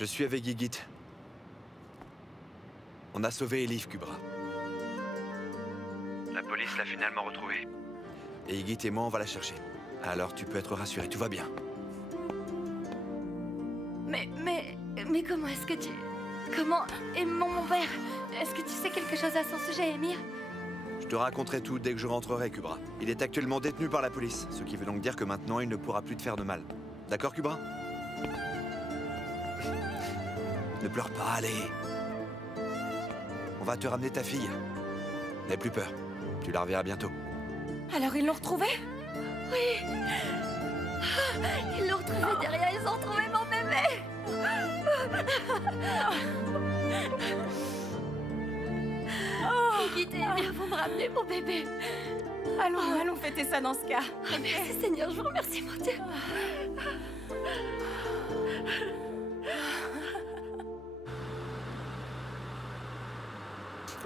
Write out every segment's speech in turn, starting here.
Je suis avec Yigit. On a sauvé Elif, Kubra. La police l'a finalement retrouvée. Et Yigit et moi, on va la chercher. Alors tu peux être rassuré, tout va bien. Mais comment est-ce que tu... Comment... Et mon père... Est-ce que tu sais quelque chose à son sujet, Émir? Je te raconterai tout dès que je rentrerai, Kubra. Il est actuellement détenu par la police, ce qui veut donc dire que maintenant, il ne pourra plus te faire de mal. D'accord, Kubra? Ne pleure pas, allez. On va te ramener ta fille. N'aie plus peur. Tu la reverras bientôt. Alors ils l'ont retrouvé? Oui. Ils l'ont retrouvé derrière, ils ont retrouvé mon bébé. Yigit et Émir vont me ramener mon bébé. Allons fêter ça dans ce cas. Oh, merci Seigneur, je vous remercie mon Dieu.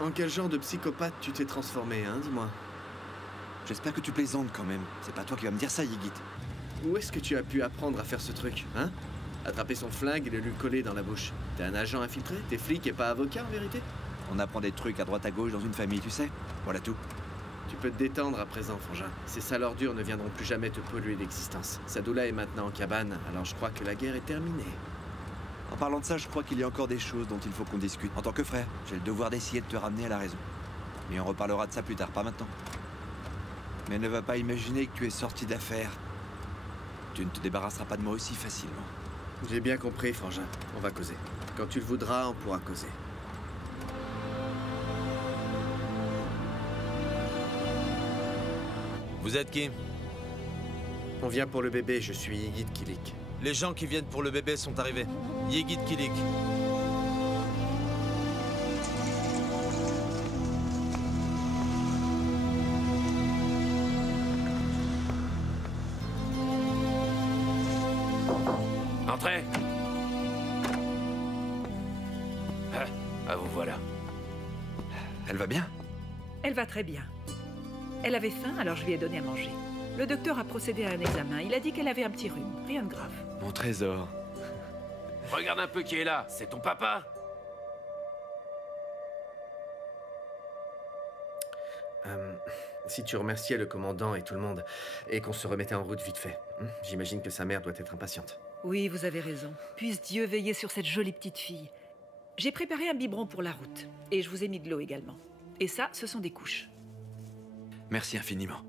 En quel genre de psychopathe tu t'es transformé, hein, dis-moi? J'espère que tu plaisantes quand même. C'est pas toi qui vas me dire ça, Yigit. Où est-ce que tu as pu apprendre à faire ce truc, hein? Attraper son flingue et le lui coller dans la bouche. T'es un agent infiltré? T'es flic et pas avocat, en vérité? On apprend des trucs à droite à gauche dans une famille, tu sais. Voilà tout. Tu peux te détendre à présent, frangin. Ces sales ordures ne viendront plus jamais te polluer l'existence. Sadoula est maintenant en cabane, alors je crois que la guerre est terminée. En parlant de ça, je crois qu'il y a encore des choses dont il faut qu'on discute. En tant que frère, j'ai le devoir d'essayer de te ramener à la raison. Mais on reparlera de ça plus tard, pas maintenant. Mais ne va pas imaginer que tu es sorti d'affaire. Tu ne te débarrasseras pas de moi aussi facilement. J'ai bien compris, frangin. On va causer. Quand tu le voudras, on pourra causer. Vous êtes qui? On vient pour le bébé, je suis Yigit Kilik. Les gens qui viennent pour le bébé sont arrivés. Yigit Kilik. Entrez. Ah, vous voilà. Elle va bien? Elle va très bien. Elle avait faim, alors je lui ai donné à manger. Le docteur a procédé à un examen. Il a dit qu'elle avait un petit rhume. Rien de grave. Mon trésor. Regarde un peu qui est là. C'est ton papa? Si tu remerciais le commandant et tout le monde, et qu'on se remettait en route vite fait. J'imagine que sa mère doit être impatiente. Oui, vous avez raison. Puisse Dieu veiller sur cette jolie petite fille. J'ai préparé un biberon pour la route. Et je vous ai mis de l'eau également. Et ça, ce sont des couches. Merci infiniment.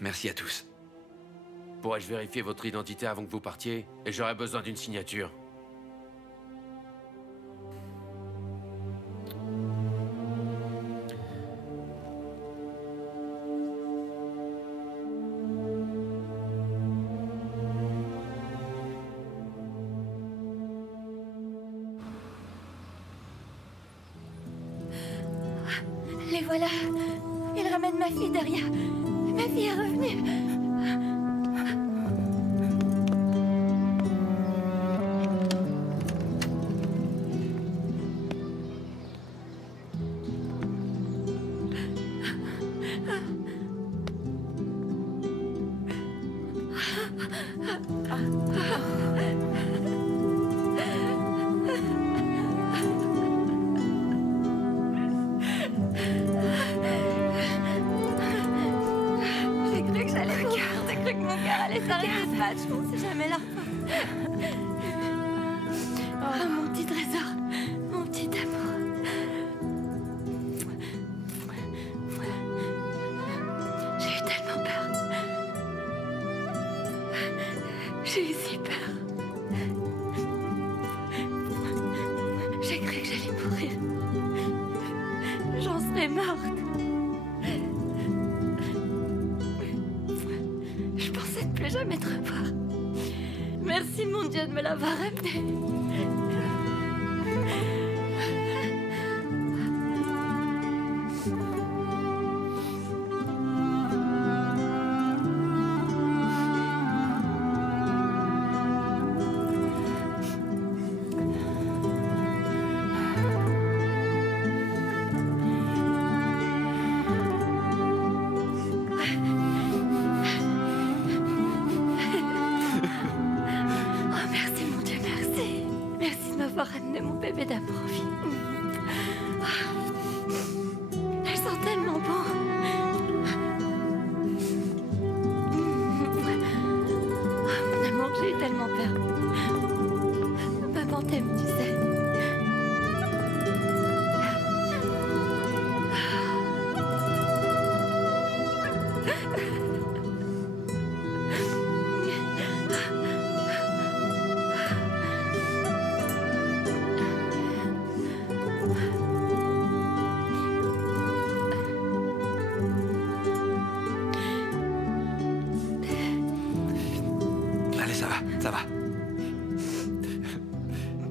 Merci à tous. Pourrais-je vérifier votre identité avant que vous partiez? Et j'aurais besoin d'une signature. Les voilà. Ils ramènent ma fille derrière. Ma fille est revenue. J'ai cru que j'allais mourir. J'ai cru que mon cœur allait s'arrêter ce match. Bon, c'est jamais la fin. Oh, mon petit trésor. Mon petit amour. J'ai eu tellement peur. J'ai eu si peur. J'ai cru que j'allais mourir. J'en serais morte. Je pensais ne plus jamais te revoir. Merci mon Dieu de me l'avoir ramené. Oh, merci Ça va, ça va.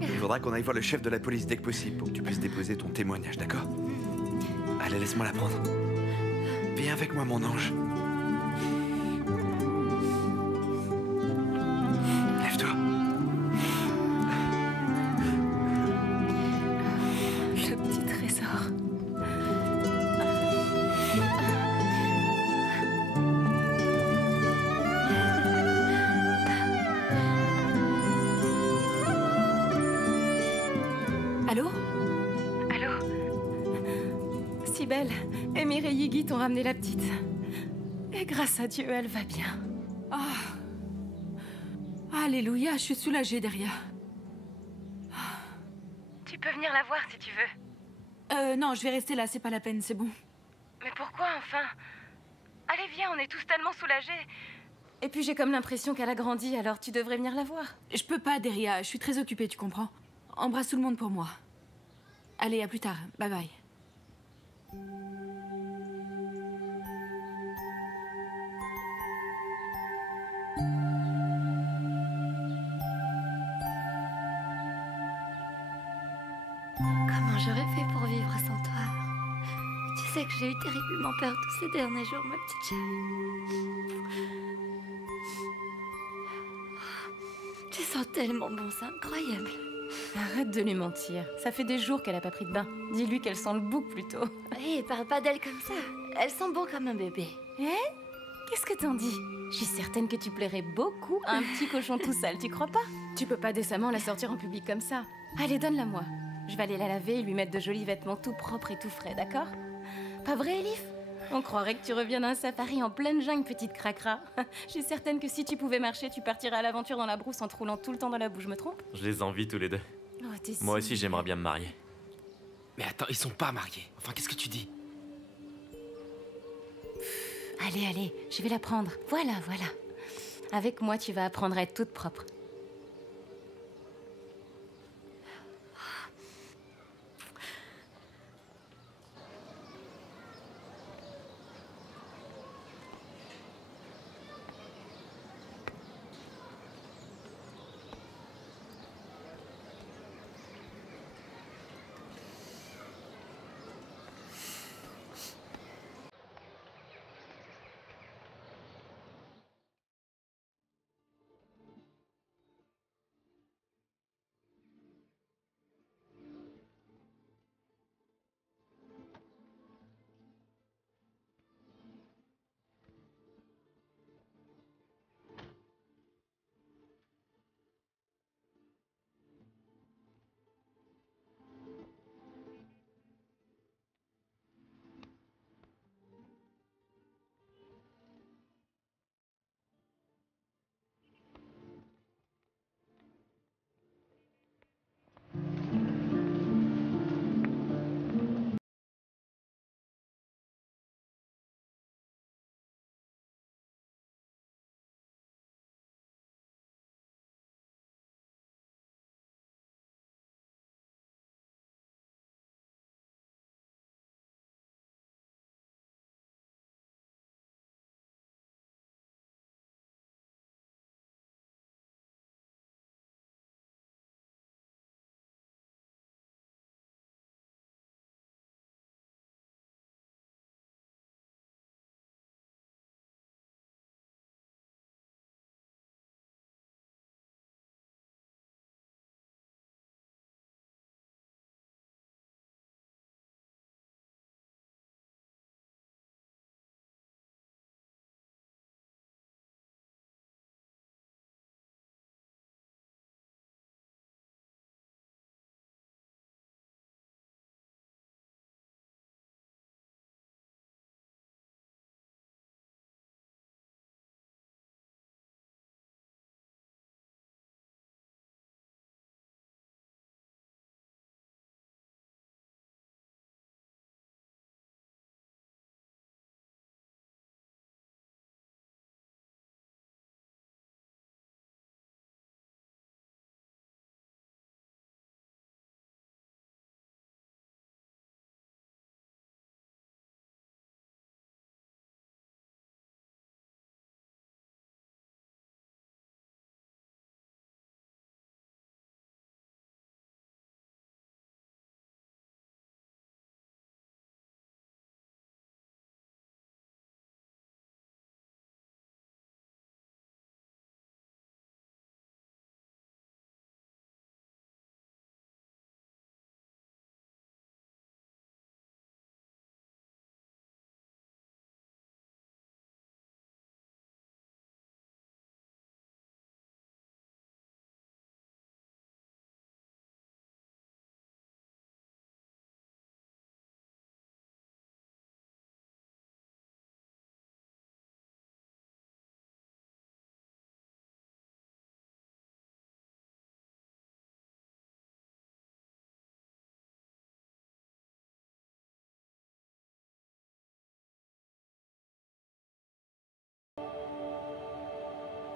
Il faudra qu'on aille voir le chef de la police dès que possible pour que tu puisses déposer ton témoignage, d'accord? Allez, laisse-moi la prendre. Viens avec moi, mon ange. Lève-toi. Le petit trésor. Allô? Cybèle, Emir et Yigit ont ramené la petite. Et grâce à Dieu, elle va bien. Alléluia, je suis soulagée, Deria. Tu peux venir la voir si tu veux. Non, je vais rester là, c'est pas la peine, c'est bon. Mais pourquoi enfin? Allez, viens, on est tous tellement soulagés. Et puis j'ai comme l'impression qu'elle a grandi, alors tu devrais venir la voir. Je peux pas, Deria, je suis très occupée, tu comprends? Embrasse tout le monde pour moi. Allez, à plus tard, bye bye. Comment j'aurais fait pour vivre sans toi? Tu sais que j'ai eu terriblement peur tous ces derniers jours, ma petite chérie. Tu sens tellement bon, c'est incroyable. Arrête de lui mentir. Ça fait des jours qu'elle a pas pris de bain. Dis-lui qu'elle sent le bouc plutôt. Hé, parle pas d'elle comme ça. Elle sent bon comme un bébé. Qu'est-ce que t'en dis? Je suis certaine que tu plairais beaucoup à un petit cochon tout sale, tu crois pas? Tu peux pas décemment la sortir en public comme ça. Allez, donne-la-moi. Je vais aller la laver et lui mettre de jolis vêtements tout propres et tout frais, d'accord? Pas vrai, Elif? On croirait que tu reviens d'un safari en pleine jungle, petite cracra. Je suis certaine que si tu pouvais marcher, tu partirais à l'aventure dans la brousse en te roulant tout le temps dans la boue, je me trompe? Je les envie tous les deux. Oh, t'es Moi si aussi, j'aimerais bien me marier. Mais attends, ils sont pas mariés. Enfin, qu'est-ce que tu dis? Allez, allez, je vais la prendre. Voilà, voilà. Avec moi, tu vas apprendre à être toute propre.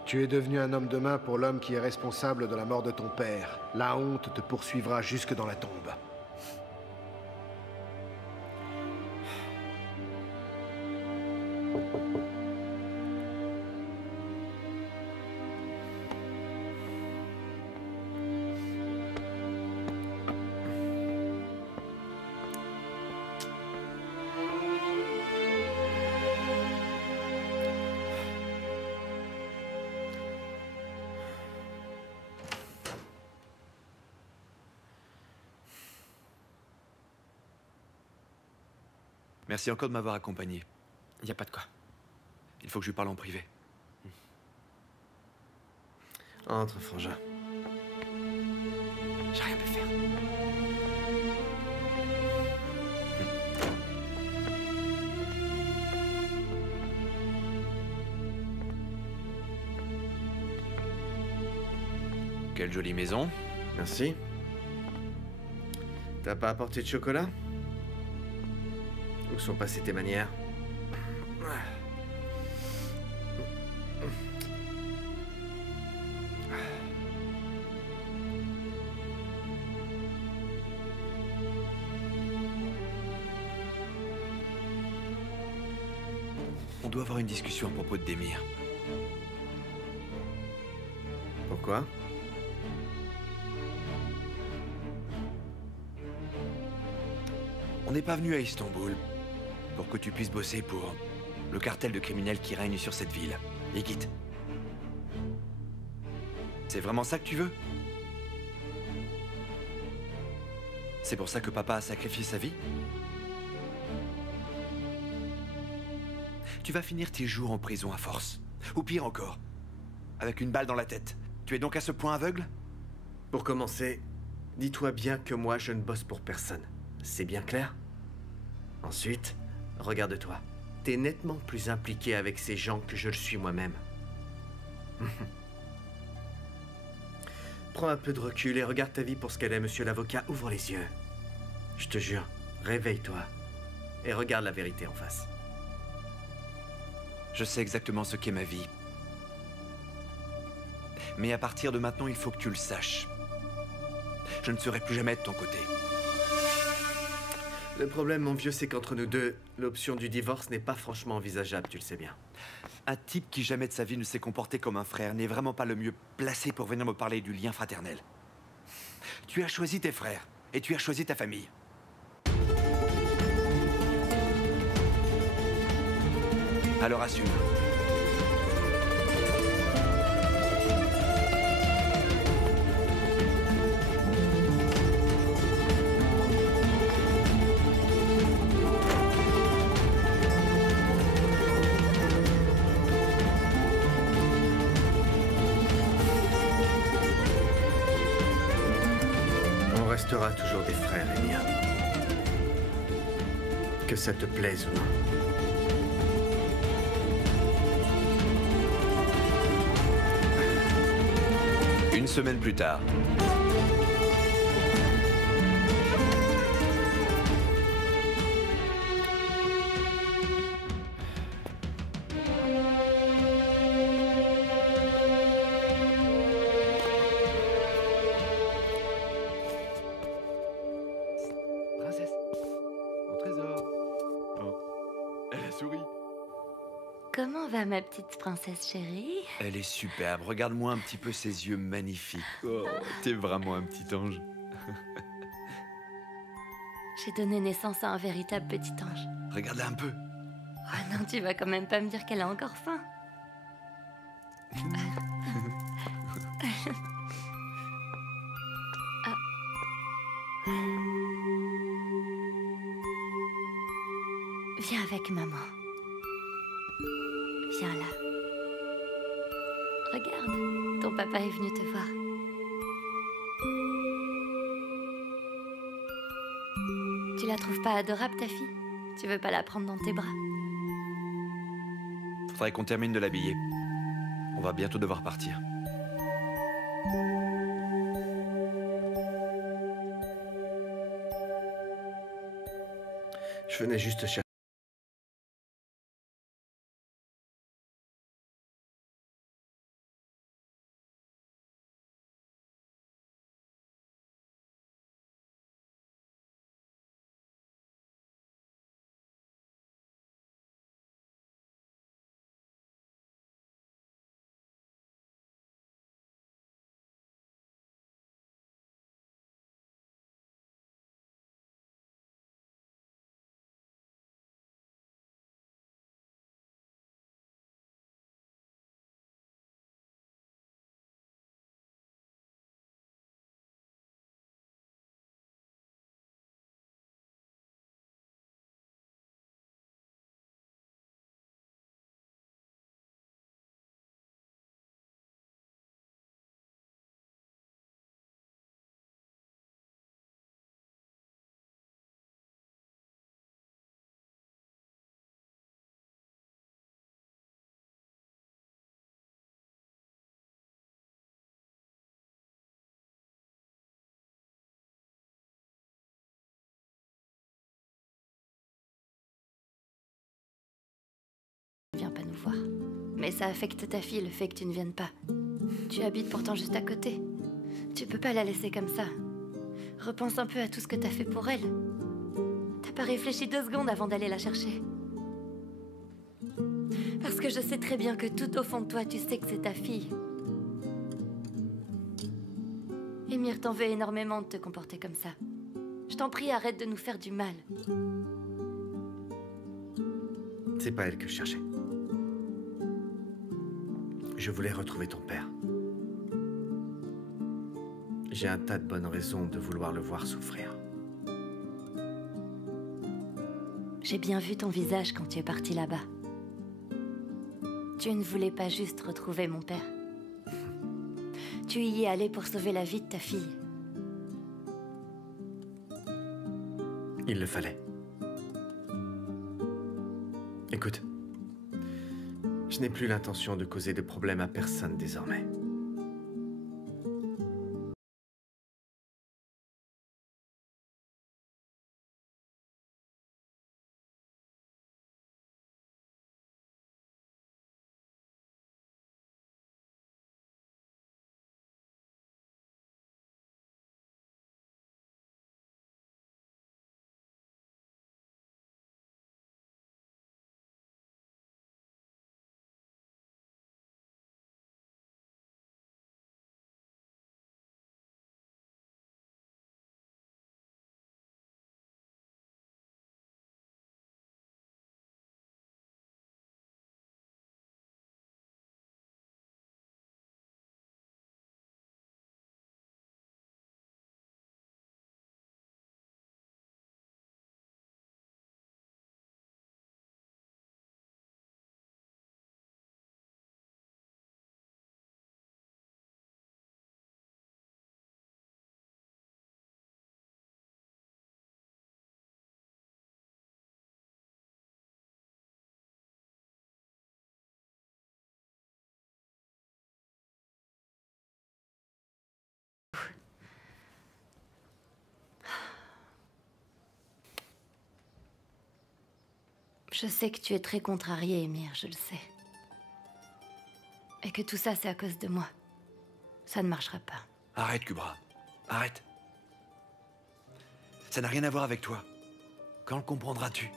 Tu es devenu un homme de main pour l'homme qui est responsable de la mort de ton père. La honte te poursuivra jusque dans la tombe. Merci encore de m'avoir accompagné. Y a pas de quoi. Il faut que je lui parle en privé. Entre, Frangin. J'ai rien pu faire. Quelle jolie maison. Merci. T'as pas apporté de chocolat? Où sont passées tes manières? On doit avoir une discussion à propos de Démir. Pourquoi? On n'est pas venu à Istanbul pour que tu puisses bosser pour le cartel de criminels qui règne sur cette ville. Igit. C'est vraiment ça que tu veux? C'est pour ça que papa a sacrifié sa vie? Tu vas finir tes jours en prison à force. Ou pire encore, avec une balle dans la tête. Tu es donc à ce point aveugle? Pour commencer, dis-toi bien que moi, je ne bosse pour personne. C'est bien clair? Ensuite, regarde-toi. T'es nettement plus impliqué avec ces gens que je le suis moi-même. Prends un peu de recul et regarde ta vie pour ce qu'elle est, monsieur l'avocat. Ouvre les yeux. Je te jure, réveille-toi. Et regarde la vérité en face. Je sais exactement ce qu'est ma vie. Mais à partir de maintenant, il faut que tu le saches. Je ne serai plus jamais de ton côté. Le problème, mon vieux, c'est qu'entre nous deux, l'option du divorce n'est pas franchement envisageable, tu le sais bien. Un type qui jamais de sa vie ne s'est comporté comme un frère n'est vraiment pas le mieux placé pour venir me parler du lien fraternel. Tu as choisi tes frères et tu as choisi ta famille. Alors assume. On restera toujours des frères, Elia. Que ça te plaise ou non. Une semaine plus tard. Princesse, mon trésor. Oh, elle a souri. Comment va ma petite princesse chérie? Elle est superbe. Regarde-moi un petit peu ses yeux magnifiques. Oh, t'es vraiment un petit ange. J'ai donné naissance à un véritable petit ange. Regarde-la un peu. Oh non, tu vas quand même pas me dire qu'elle a encore faim. Ah. Viens avec maman. Viens là. Regarde, ton papa est venu te voir. Tu la trouves pas adorable, ta fille? Tu veux pas la prendre dans tes bras? Faudrait qu'on termine de l'habiller. On va bientôt devoir partir. Je venais juste chercher. Mais ça affecte ta fille, le fait que tu ne viennes pas. Tu habites pourtant juste à côté. Tu peux pas la laisser comme ça. Repense un peu à tout ce que t'as fait pour elle. T'as pas réfléchi 2 secondes avant d'aller la chercher. Parce que je sais très bien que tout au fond de toi, tu sais que c'est ta fille. Émir t'en veut énormément de te comporter comme ça. Je t'en prie, arrête de nous faire du mal. C'est pas elle que je cherchais. Je voulais retrouver ton père. J'ai un tas de bonnes raisons de vouloir le voir souffrir. J'ai bien vu ton visage quand tu es parti là-bas. Tu ne voulais pas juste retrouver mon père. Tu y es allé pour sauver la vie de ta fille. Il le fallait. Écoute, je n'ai plus l'intention de causer de problème à personne désormais. Je sais que tu es très contrarié, Émir, je le sais. Et que tout ça, c'est à cause de moi. Ça ne marchera pas. Arrête, Kubra. Arrête. Ça n'a rien à voir avec toi. Quand le comprendras-tu?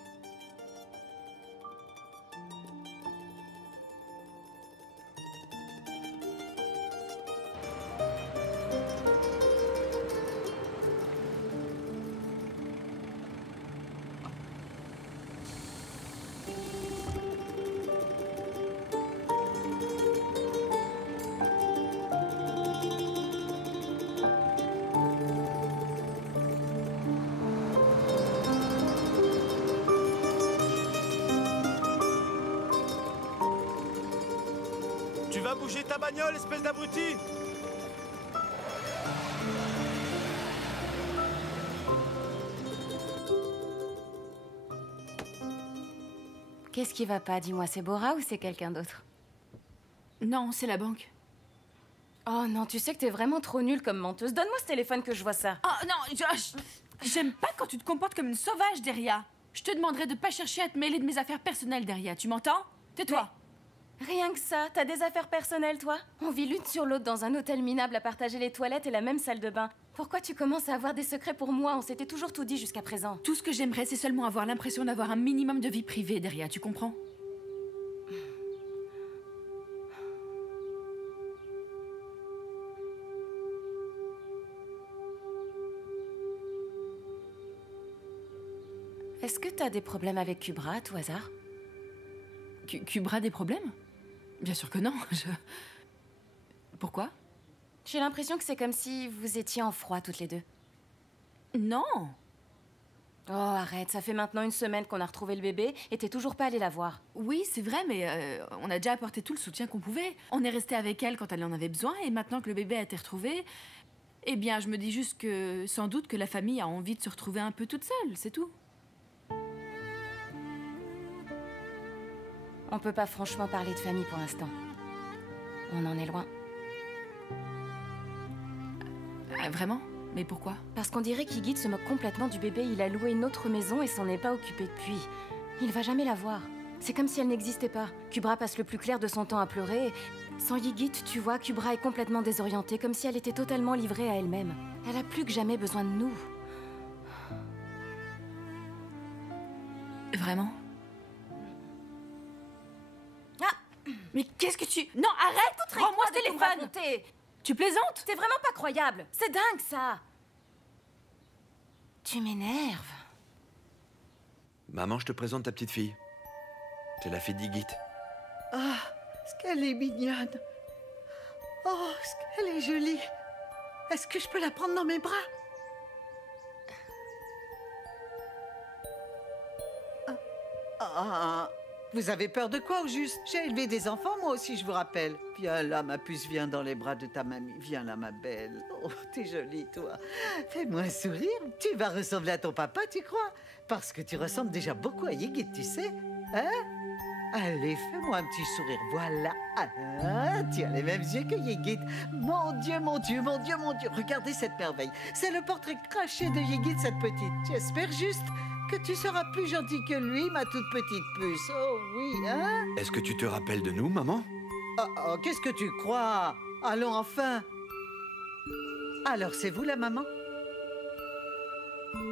Tu vas bouger ta bagnole, espèce d'abruti! Qu'est-ce qui va pas? Dis-moi, c'est Bora ou c'est quelqu'un d'autre? Non, c'est la banque. Oh non, tu sais que t'es vraiment trop nulle comme menteuse. Donne-moi ce téléphone que je vois ça. Oh non, j'aime pas quand tu te comportes comme une sauvage, Deria. Je te demanderai de pas chercher à te mêler de mes affaires personnelles, Deria. Tu m'entends? Tais-toi. Rien que ça, t'as des affaires personnelles, toi? On vit l'une sur l'autre dans un hôtel minable à partager les toilettes et la même salle de bain. Pourquoi tu commences à avoir des secrets pour moi? On s'était toujours tout dit jusqu'à présent. Tout ce que j'aimerais, c'est seulement avoir l'impression d'avoir un minimum de vie privée, Deria, tu comprends? Est-ce que t'as des problèmes avec Kubra, à tout hasard? Kubra, des problèmes? Bien sûr que non, Pourquoi? J'ai l'impression que c'est comme si vous étiez en froid toutes les deux. Non. Oh, arrête, ça fait maintenant 1 semaine qu'on a retrouvé le bébé et t'es toujours pas allée la voir. Oui, c'est vrai, mais on a déjà apporté tout le soutien qu'on pouvait. On est resté avec elle quand elle en avait besoin, et maintenant que le bébé a été retrouvé, eh bien, je me dis juste que, sans doute, que la famille a envie de se retrouver un peu toute seule, c'est tout. On peut pas franchement parler de famille pour l'instant. On en est loin. Vraiment? Mais pourquoi? Parce qu'on dirait qu'Igit se moque complètement du bébé. Il a loué une autre maison et s'en est pas occupé depuis. Il va jamais la voir. C'est comme si elle n'existait pas. Kubra passe le plus clair de son temps à pleurer. Sans Yigit, tu vois, Kubra est complètement désorientée, comme si elle était totalement livrée à elle-même. Elle a plus que jamais besoin de nous. Vraiment? Ah! Mais qu'est-ce que tu... Non, arrête! Rends-moi ce téléphone! Tu plaisantes? T'es vraiment pas croyable! C'est dingue, ça! Tu m'énerves. Maman, je te présente ta petite fille. C'est la fille d'Igit. Ah, ce qu'elle est mignonne. Oh, ce qu'elle est jolie. Est-ce que je peux la prendre dans mes bras? Ah, vous avez peur de quoi, au juste? J'ai élevé des enfants, moi aussi, je vous rappelle. Viens là, ma puce, viens dans les bras de ta mamie. Viens là, ma belle. Oh, t'es jolie, toi. Fais-moi un sourire. Tu vas ressembler à ton papa, tu crois? Parce que tu ressembles déjà beaucoup à Yigit, tu sais. Hein? Allez, fais-moi un petit sourire. Voilà. Ah, tu as les mêmes yeux que Yigit. Mon Dieu, mon Dieu, mon Dieu, mon Dieu. Regardez cette merveille. C'est le portrait craché de Yigit, cette petite. J'espère juste que tu seras plus gentil que lui, ma toute petite puce. Oh oui, hein? Est-ce que tu te rappelles de nous, maman? Oh, qu'est-ce que tu crois? Allons enfin. Alors, c'est vous la maman?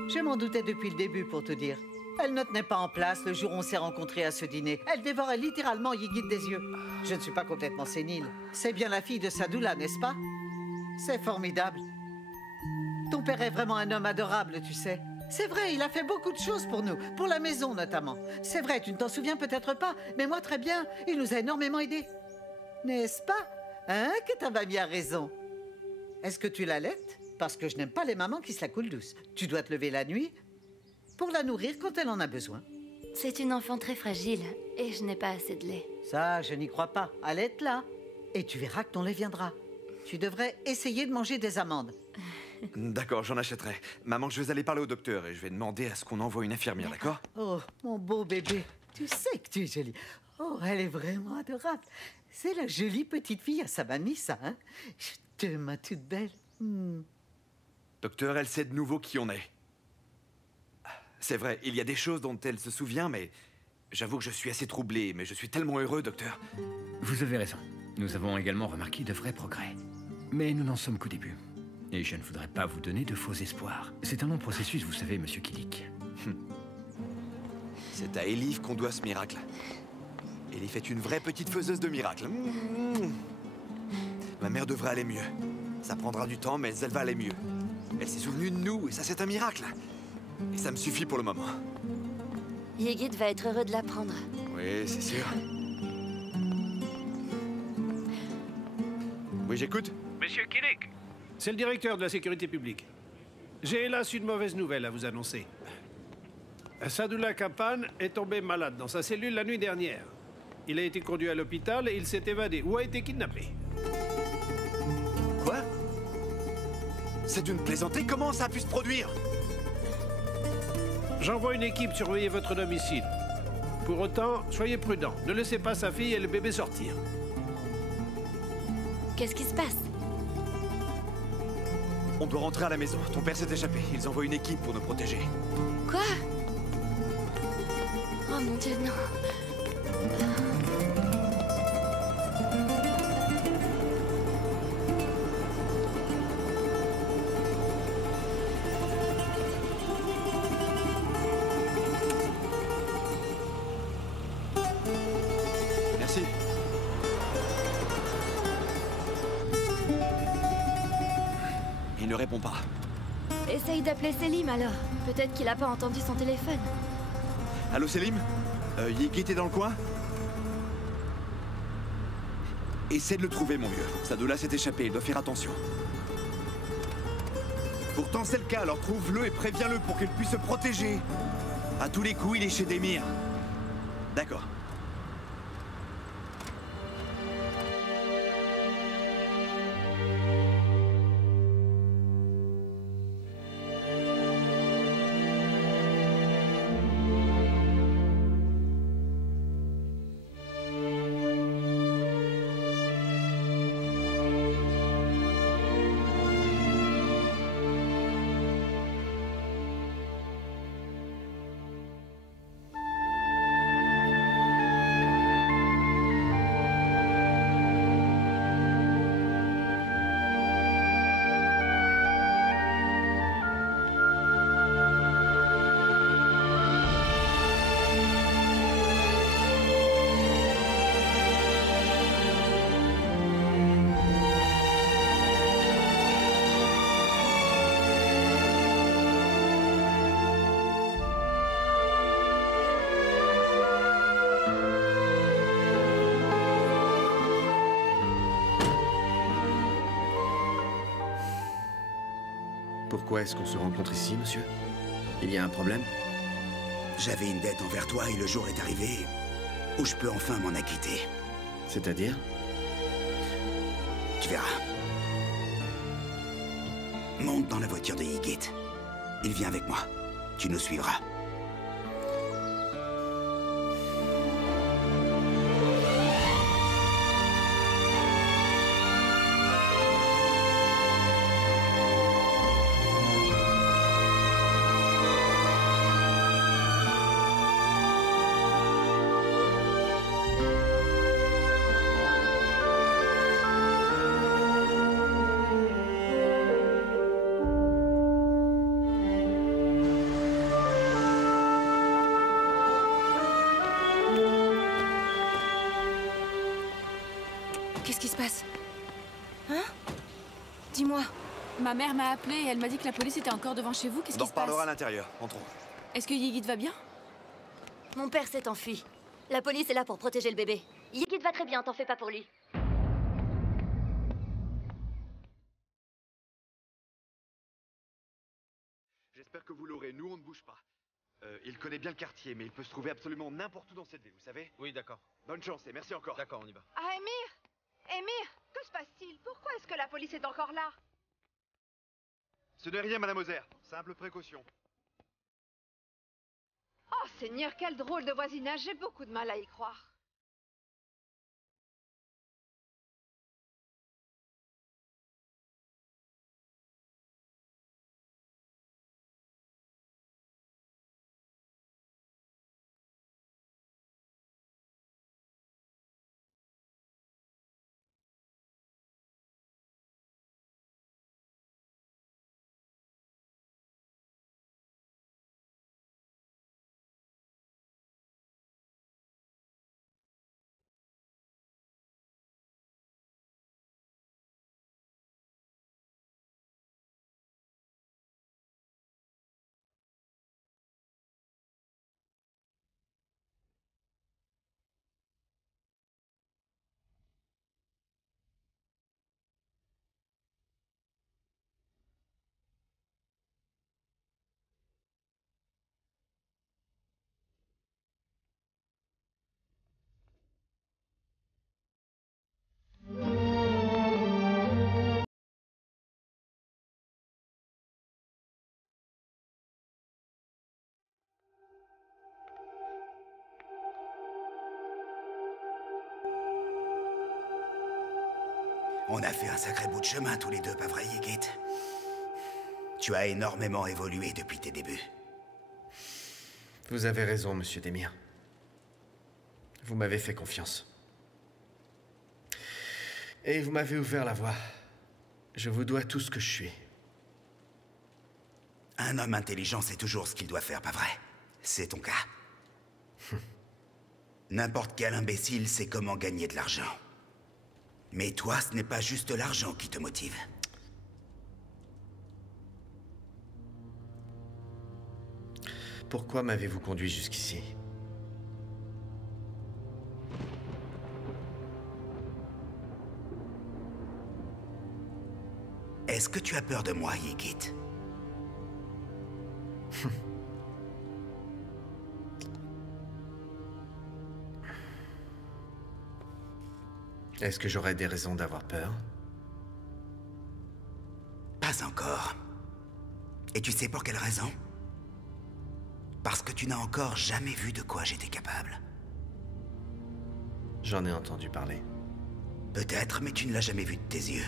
Je m'en doutais depuis le début, pour te dire. Elle ne tenait pas en place le jour où on s'est rencontrés à ce dîner. Elle dévorait littéralement Yigit des yeux. Je ne suis pas complètement sénile. C'est bien la fille de Sadoula, n'est-ce pas? C'est formidable. Ton père est vraiment un homme adorable, tu sais. C'est vrai, il a fait beaucoup de choses pour nous, pour la maison notamment. C'est vrai, tu ne t'en souviens peut-être pas, mais moi très bien, il nous a énormément aidés. N'est-ce pas? Hein, que ta mamie a raison. Est-ce que tu l'allaites? Parce que je n'aime pas les mamans qui se la coulent douce. Tu dois te lever la nuit pour la nourrir quand elle en a besoin. C'est une enfant très fragile et je n'ai pas assez de lait. Ça, je n'y crois pas. Allaite-la et tu verras que ton lait viendra. Tu devrais essayer de manger des amandes. D'accord, j'en achèterai. Maman, je vais aller parler au docteur et je vais demander à ce qu'on envoie une infirmière, d'accord? Oh, mon beau bébé, tu sais que tu es jolie. Oh, elle est vraiment adorable. C'est la jolie petite fille à sa mamie, ça, hein? Je t'aime, ma toute belle. Docteur, elle sait de nouveau qui on est. C'est vrai, il y a des choses dont elle se souvient, mais j'avoue que je suis assez troublé, mais je suis tellement heureux, docteur. Vous avez raison. Nous avons également remarqué de vrais progrès. Mais nous n'en sommes qu'au début. Et je ne voudrais pas vous donner de faux espoirs. C'est un long processus, vous savez, monsieur Kilik. C'est à Elif qu'on doit ce miracle. Elif est une vraie petite faiseuse de miracles. Ma mère devrait aller mieux. Ça prendra du temps, mais elle va aller mieux. Elle s'est souvenue de nous, et ça, c'est un miracle. Et ça me suffit pour le moment. Yigit va être heureux de l'apprendre. Oui, c'est sûr. Oui, j'écoute. Monsieur Kilik, c'est le directeur de la sécurité publique. J'ai hélas une mauvaise nouvelle à vous annoncer. Sadoula Kapan est tombé malade dans sa cellule la nuit dernière. Il a été conduit à l'hôpital et il s'est évadé ou a été kidnappé. Quoi? C'est d'une plaisanterie? Comment ça a pu se produire? J'envoie une équipe surveiller votre domicile. Pour autant, soyez prudent. Ne laissez pas sa fille et le bébé sortir. Qu'est-ce qui se passe? On doit rentrer à la maison. Ton père s'est échappé. Ils envoient une équipe pour nous protéger. Quoi? Oh mon Dieu, non. Merci. Il ne répond pas. Essaye d'appeler Selim alors. Peut-être qu'il a pas entendu son téléphone. Allô, Selim? Yigit est dans le coin? Essaie de le trouver, mon vieux. Sadoula s'est échappé, il doit faire attention. Pourtant, c'est le cas, alors trouve-le et préviens-le pour qu'il puisse se protéger. À tous les coups, il est chez Demir. D'accord. Pourquoi est-ce qu'on se rencontre ici, monsieur? Il y a un problème? J'avais une dette envers toi et le jour est arrivé où je peux enfin m'en acquitter. C'est-à-dire? Tu verras. Monte dans la voiture de Ygritte. Il vient avec moi. Tu nous suivras. Qu'est-ce qui se passe? Hein? Dis-moi. Ma mère m'a appelée et elle m'a dit que la police était encore devant chez vous. Qu'est-ce qui se passe? On reparlera à l'intérieur. Entrons. Est-ce que Ygritte va bien? Mon père s'est enfui. La police est là pour protéger le bébé. Ygritte va très bien, t'en fais pas pour lui. J'espère que vous l'aurez. Nous, on ne bouge pas. Il connaît bien le quartier, mais il peut se trouver absolument n'importe où dans cette ville, vous savez? Oui, d'accord. Bonne chance et merci encore. D'accord, on y va. Ah, Émir! Émir, que se passe-t-il? Pourquoi est-ce que la police est encore là? Ce n'est rien, Madame Ozer. Simple précaution. Oh, Seigneur, quel drôle de voisinage. J'ai beaucoup de mal à y croire. On a fait un sacré bout de chemin tous les deux, pas vrai, Ygritte? Tu as énormément évolué depuis tes débuts. Vous avez raison, monsieur Démir. Vous m'avez fait confiance. Et vous m'avez ouvert la voie. Je vous dois tout ce que je suis. Un homme intelligent sait toujours ce qu'il doit faire, pas vrai? C'est ton cas. N'importe quel imbécile sait comment gagner de l'argent. Mais toi, ce n'est pas juste l'argent qui te motive. Pourquoi m'avez-vous conduit jusqu'ici? Est-ce que tu as peur de moi, Ygritte? Est-ce que j'aurais des raisons d'avoir peur? Pas encore. Et tu sais pour quelle raison? Parce que tu n'as encore jamais vu de quoi j'étais capable. J'en ai entendu parler. Peut-être, mais tu ne l'as jamais vu de tes yeux.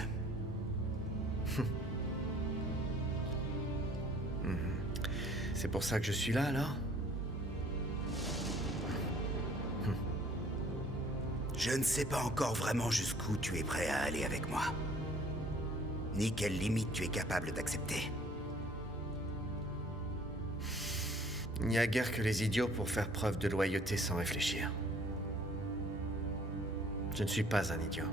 C'est pour ça que je suis là, alors? Je ne sais pas encore vraiment jusqu'où tu es prêt à aller avec moi. Ni quelles limites tu es capable d'accepter. Il n'y a guère que les idiots pour faire preuve de loyauté sans réfléchir. Je ne suis pas un idiot.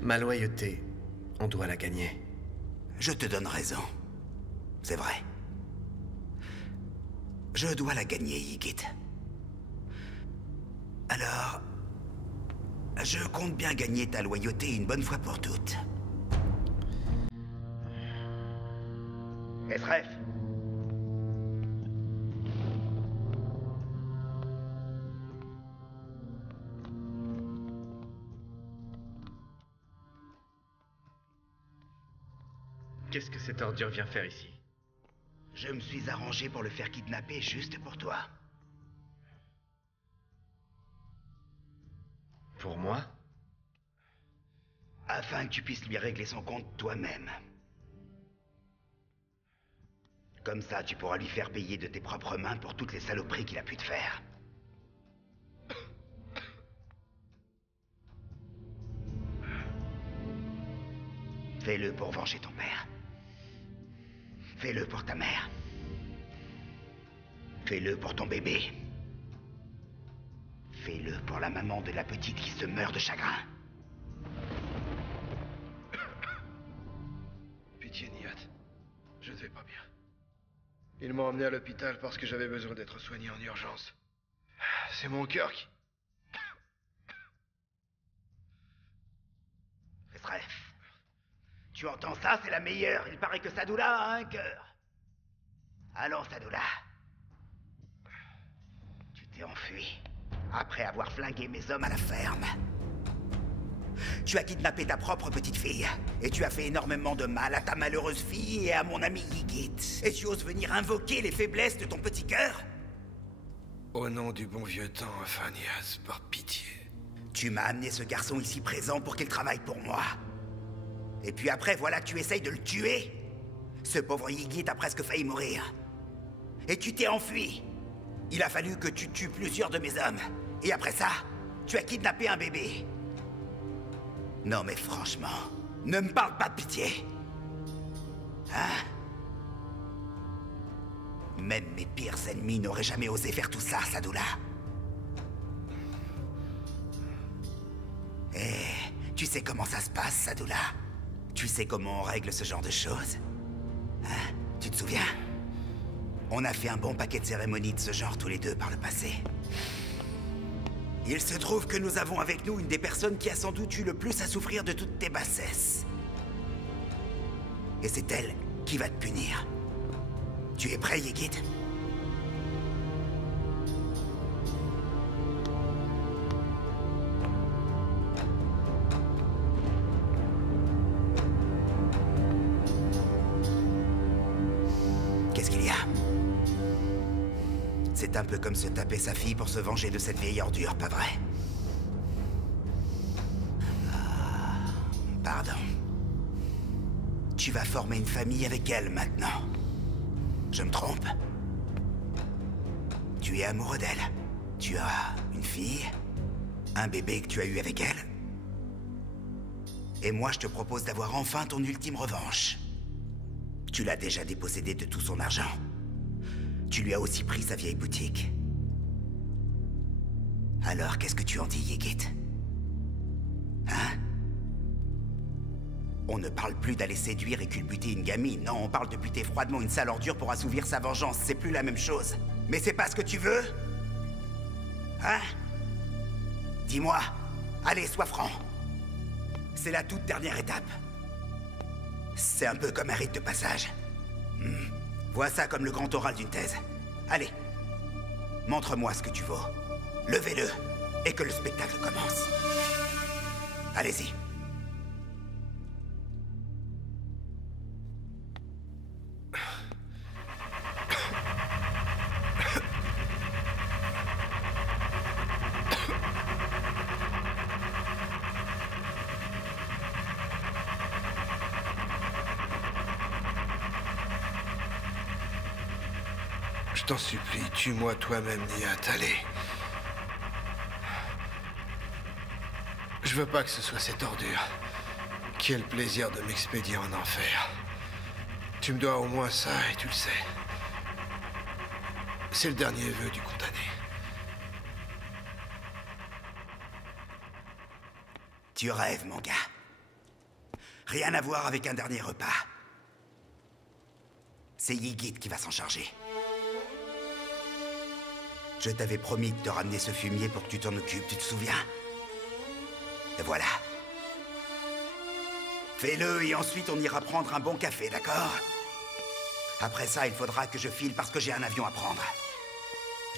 Ma loyauté, on doit la gagner. Je te donne raison. C'est vrai. Je dois la gagner, Ygritte. Alors, je compte bien gagner ta loyauté une bonne fois pour toutes. Esref. Qu'est-ce que cette ordure vient faire ici? Je me suis arrangé pour le faire kidnapper juste pour toi. Pour moi? Afin que tu puisses lui régler son compte toi-même. Comme ça, tu pourras lui faire payer de tes propres mains pour toutes les saloperies qu'il a pu te faire. Fais-le pour venger ton père. Fais-le pour ta mère. Fais-le pour ton bébé. Fais-le pour la maman de la petite qui se meurt de chagrin. Pitié, Nihat. Je ne vais pas bien. Ils m'ont emmené à l'hôpital parce que j'avais besoin d'être soigné en urgence. C'est mon cœur qui... Esref, tu entends ça? C'est la meilleure. Il paraît que Sadoula a un cœur. Allons, Sadoula. Tu t'es enfui après avoir flingué mes hommes à la ferme. Tu as kidnappé ta propre petite fille, et tu as fait énormément de mal à ta malheureuse fille et à mon ami Yigit. Et tu oses venir invoquer les faiblesses de ton petit cœur? Au nom du bon vieux temps, Afanias, par pitié. Tu m'as amené ce garçon ici présent pour qu'il travaille pour moi. Et puis après, voilà que tu essayes de le tuer. Ce pauvre Yigit a presque failli mourir. Et tu t'es enfui. Il a fallu que tu tues plusieurs de mes hommes. Et après ça, tu as kidnappé un bébé. Non mais franchement, ne me parle pas de pitié. Hein? Même mes pires ennemis n'auraient jamais osé faire tout ça, Sadoula. Eh, tu sais comment ça se passe, Sadoula? Tu sais comment on règle ce genre de choses? Hein? Tu te souviens? On a fait un bon paquet de cérémonies de ce genre tous les deux par le passé. Il se trouve que nous avons avec nous une des personnes qui a sans doute eu le plus à souffrir de toutes tes bassesses. Et c'est elle qui va te punir. Tu es prêt, Yigit? Qu'est-ce qu'il y a? C'est un peu comme se taper sa fille pour se venger de cette vieille ordure, pas vrai? Pardon. Tu vas former une famille avec elle maintenant. Je me trompe? Tu es amoureux d'elle. Tu as une fille, un bébé que tu as eu avec elle. Et moi, je te propose d'avoir enfin ton ultime revanche. Tu l'as déjà dépossédé de tout son argent. Tu lui as aussi pris sa vieille boutique. Alors, qu'est-ce que tu en dis, Yigit? Hein? On ne parle plus d'aller séduire et culbuter une gamine. Non, on parle de buter froidement une sale ordure pour assouvir sa vengeance. C'est plus la même chose. Mais c'est pas ce que tu veux? Hein? Dis-moi. Allez, sois franc. C'est la toute dernière étape. C'est un peu comme un rite de passage. Vois ça comme le grand oral d'une thèse. Allez, montre-moi ce que tu vaux. Levez-le et que le spectacle commence. Allez-y. Je t'en supplie, tue-moi toi-même, Nihat, allez. Je veux pas que ce soit cette ordure qui ait le plaisir de m'expédier en enfer. Tu me dois au moins ça, et tu le sais. C'est le dernier vœu du condamné. Tu rêves, mon gars. Rien à voir avec un dernier repas. C'est Yigit qui va s'en charger. Je t'avais promis de te ramener ce fumier pour que tu t'en occupes, tu te souviens? Et voilà. Fais-le et ensuite on ira prendre un bon café, d'accord? Après ça, il faudra que je file parce que j'ai un avion à prendre.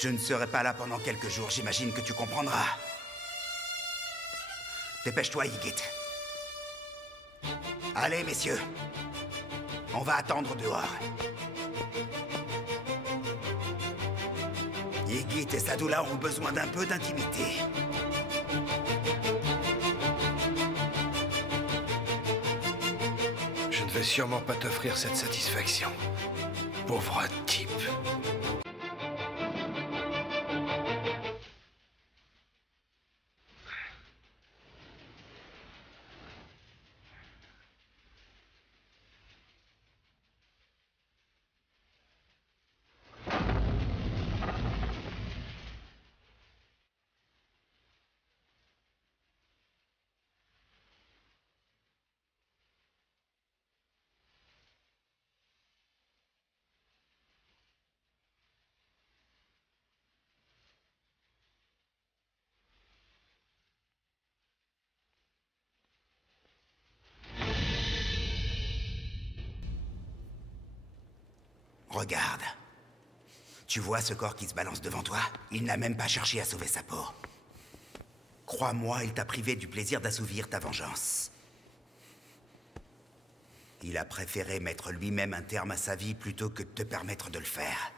Je ne serai pas là pendant quelques jours, j'imagine que tu comprendras. Dépêche-toi, Ygit. Allez, messieurs. On va attendre dehors. Ygit et Sadullah ont besoin d'un peu d'intimité. Je ne vais sûrement pas t'offrir cette satisfaction. Pauvre type. Regarde. Tu vois ce corps qui se balance devant toi? Il n'a même pas cherché à sauver sa peau. Crois-moi, il t'a privé du plaisir d'assouvir ta vengeance. Il a préféré mettre lui-même un terme à sa vie plutôt que de te permettre de le faire.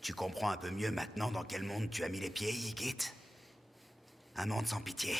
Tu comprends un peu mieux maintenant dans quel monde tu as mis les pieds, Ygit? Un monde sans pitié.